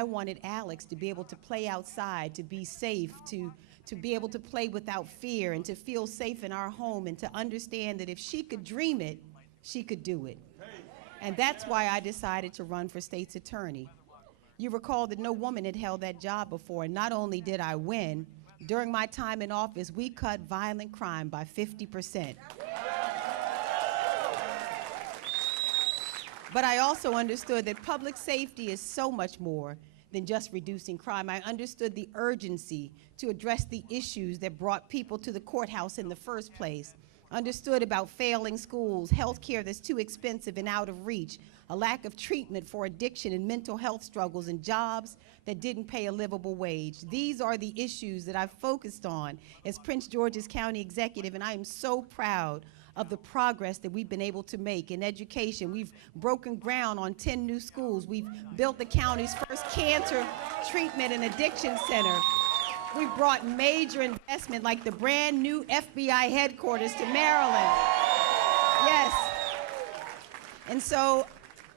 I wanted Alex to be able to play outside, to be safe, to be able to play without fear, and to feel safe in our home, and to understand that if she could dream it, she could do it. And that's why I decided to run for state's attorney. You recall that no woman had held that job before, and not only did I win, during my time in office, we cut violent crime by 50%. But I also understood that public safety is so much more than just reducing crime. I understood the urgency to address the issues that brought people to the courthouse in the first place. Understood about failing schools, health care that's too expensive and out of reach, a lack of treatment for addiction and mental health struggles, and jobs that didn't pay a livable wage. These are the issues that I've focused on as Prince George's County Executive, and I am so proud of the progress that we've been able to make in education. We've broken ground on 10 new schools. We've built the county's first cancer treatment and addiction center. We've brought major investment like the brand new FBI headquarters to Maryland. Yes. And so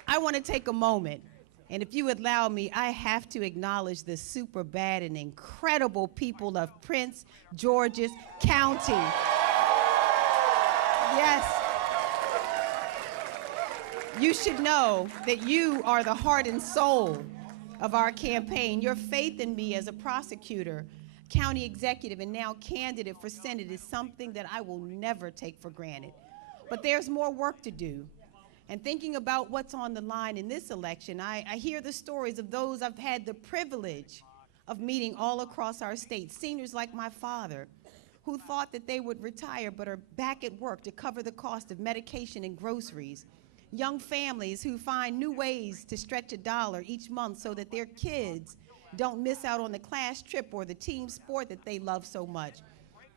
I want to take a moment, and if you would allow me, I have to acknowledge the super bad and incredible people of Prince George's County. Yes. You should know that you are the heart and soul of our campaign. Your faith in me as a prosecutor, county executive, and now candidate for Senate is something that I will never take for granted. But there's more work to do. And thinking about what's on the line in this election, I hear the stories of those I've had the privilege of meeting all across our state, seniors like my father, who thought that they would retire but are back at work to cover the cost of medication and groceries. Young families who find new ways to stretch $1 each month so that their kids don't miss out on the class trip or the team sport that they love so much.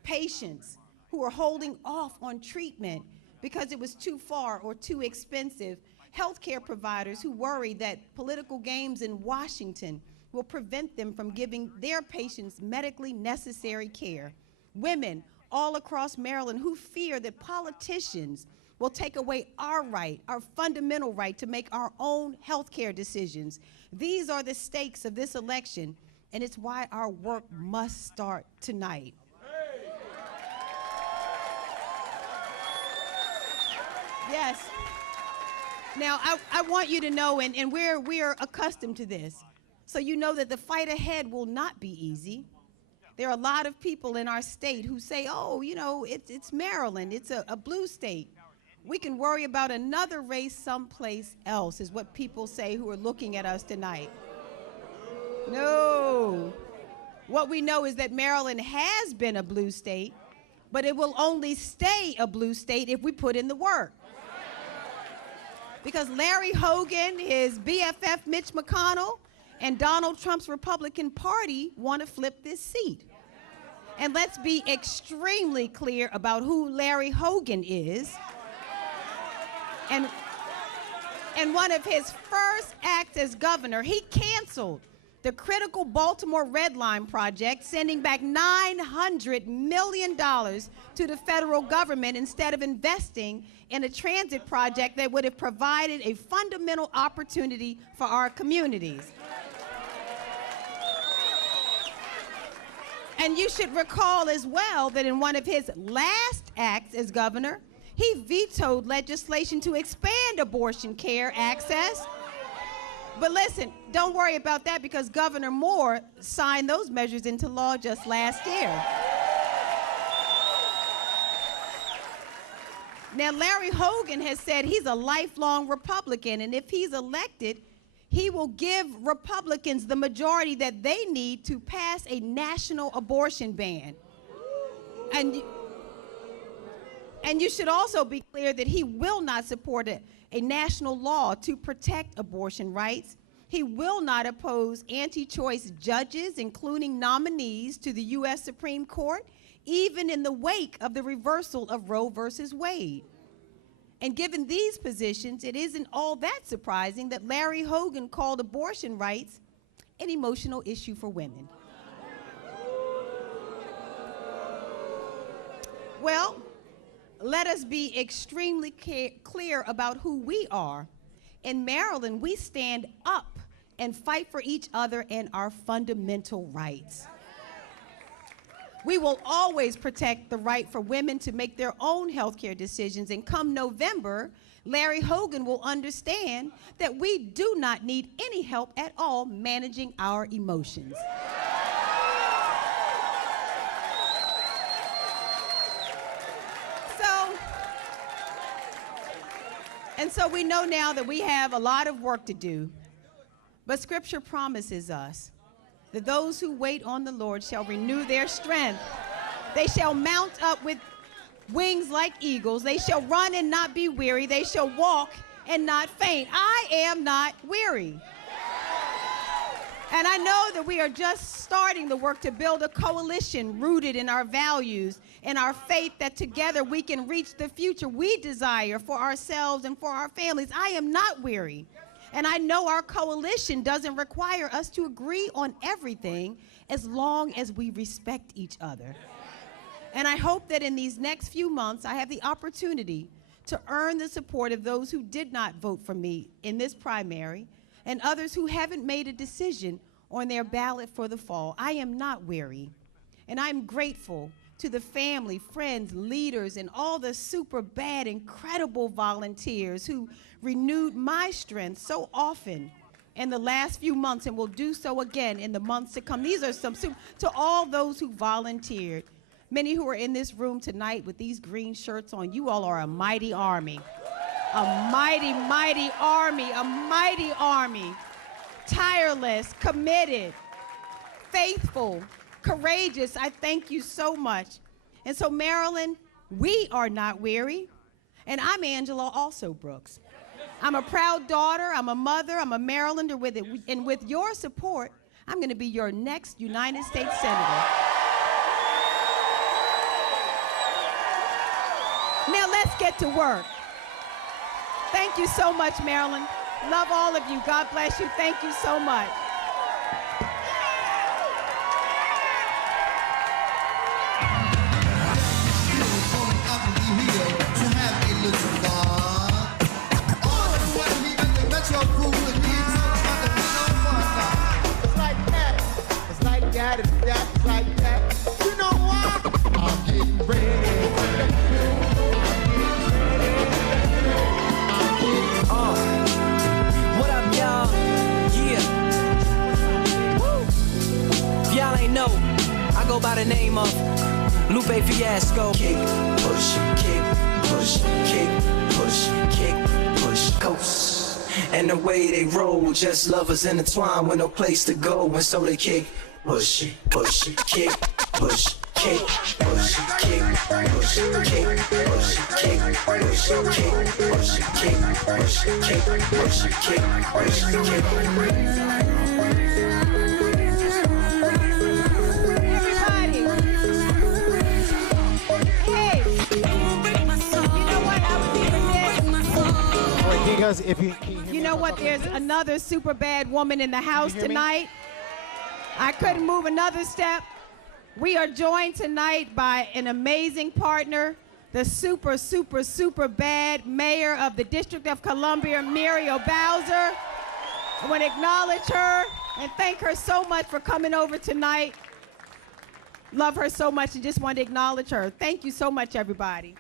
Patients who are holding off on treatment because it was too far or too expensive. Healthcare providers who worry that political games in Washington will prevent them from giving their patients medically necessary care. Women all across Maryland who fear that politicians will take away our right, our fundamental right to make our own health care decisions. These are the stakes of this election, and it's why our work must start tonight. Yes. Now, I want you to know, and we're accustomed to this, so you know that the fight ahead will not be easy. There are a lot of people in our state who say, oh, you know, it's Maryland, it's a blue state. We can worry about another race someplace else, is what people say who are looking at us tonight. No. What we know is that Maryland has been a blue state, but it will only stay a blue state if we put in the work. Because Larry Hogan, his BFF Mitch McConnell, and Donald Trump's Republican Party want to flip this seat. And let's be extremely clear about who Larry Hogan is. And one of his first acts as governor, he canceled the critical Baltimore Red Line project, sending back $900 million to the federal government instead of investing in a transit project that would have provided a fundamental opportunity for our communities. And you should recall as well that in one of his last acts as governor, he vetoed legislation to expand abortion care access. But listen, don't worry about that because Governor Moore signed those measures into law just last year. Now, Larry Hogan has said he's a lifelong Republican, and if he's elected, he will give Republicans the majority that they need to pass a national abortion ban. And you should also be clear that he will not support a national law to protect abortion rights. He will not oppose anti-choice judges, including nominees to the U.S. Supreme Court, even in the wake of the reversal of Roe versus Wade. And given these positions, it isn't all that surprising that Larry Hogan called abortion rights an emotional issue for women. Well, let us be extremely clear about who we are. In Maryland, we stand up and fight for each other and our fundamental rights. We will always protect the right for women to make their own healthcare decisions, and come November, Larry Hogan will understand that we do not need any help at all managing our emotions. So we know now that we have a lot of work to do, but Scripture promises us that those who wait on the Lord shall renew their strength. They shall mount up with wings like eagles. They shall run and not be weary. They shall walk and not faint. I am not weary. And I know that we are just starting the work to build a coalition rooted in our values and our faith, that together we can reach the future we desire for ourselves and for our families. I am not weary. And I know our coalition doesn't require us to agree on everything as long as we respect each other. And I hope that in these next few months I have the opportunity to earn the support of those who did not vote for me in this primary, and others who haven't made a decision on their ballot for the fall. I am not weary, and I'm grateful to the family, friends, leaders, and all the super bad, incredible volunteers who renewed my strength so often in the last few months and will do so again in the months to come. These are to all those who volunteered. Many who are in this room tonight with these green shirts on, you all are a mighty army. A mighty, mighty army, a mighty army. Tireless, committed, faithful, courageous. I thank you so much. And so, Maryland, we are not weary. And I'm Angela Alsobrooks. I'm a proud daughter, I'm a mother, I'm a Marylander with it. And with your support, I'm going to be your next United States Senator. Now let's get to work. Thank you so much, Maryland. Love all of you. God bless you. Thank you so much. It's like that. It's like that. It's like that. You know what? I'm getting ready. What up, y'all? Yeah. Woo. If y'all ain't know, I go by the name of Lupe Fiasco. Kick, push, kick, push, kick, push, kick, push, coast. And the way they roll, just lovers intertwined with no place to go. And so they kick, push, push, kick, push, kick, push, kick, push, kick, push, kick, push, kick, push, kick, push, kick, push, kick, push, kick. Everybody. Hey. You know what? I was even there. Wait, because if you can You know what? There's another super bad woman in the house hear me? tonight. I couldn't move another step. We are joined tonight by an amazing partner, the super, super, super bad mayor of the District of Columbia, Muriel Bowser. I want to acknowledge her and thank her so much for coming over tonight. Love her so much and just want to acknowledge her. Thank you so much, everybody.